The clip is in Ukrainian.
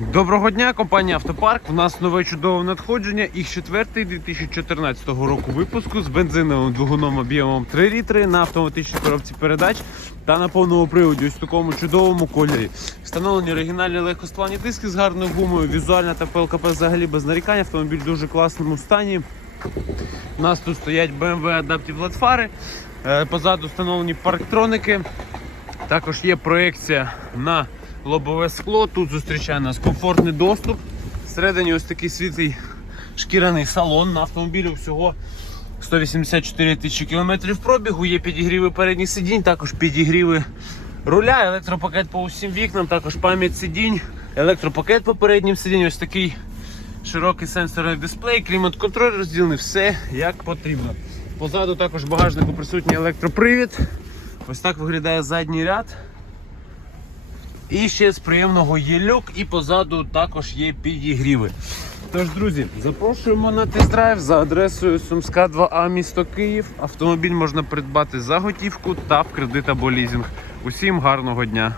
Доброго дня, компанія Автопарк. У нас нове чудове надходження. Їх четвертий 2014 року випуску з бензиновим двигуном об'ємом 3 літри на автоматичній коробці передач та на повному приводі ось в такому чудовому кольорі. Встановлені оригінальні легкосплавні диски з гарною гумою, візуальна та ПЛКП взагалі без нарікань. Автомобіль в дуже класному стані. У нас тут стоять BMW Adaptive LED Позаду встановлені парктроники. Також є проекція на лобове скло. Тут зустрічає нас комфортний доступ. Всередині ось такий світлий шкіряний салон. На автомобілі всього 184 тисячі кілометрів пробігу. Є підігріви передніх сидінь, також підігріви руля, електропакет по усім вікнам, також пам'ять сидінь, електропакет по переднім сидінь. Ось такий широкий сенсорний дисплей, клімат-контроль розділений, все як потрібно. Позаду також багажнику присутній електропривід. Ось так виглядає задній ряд. І ще з приємного є люк, і позаду також є підігріви. Тож, друзі, запрошуємо на тест-драйв за адресою Сумська 2А, місто Київ. Автомобіль можна придбати за готівку та в кредит або лізинг. Усім гарного дня!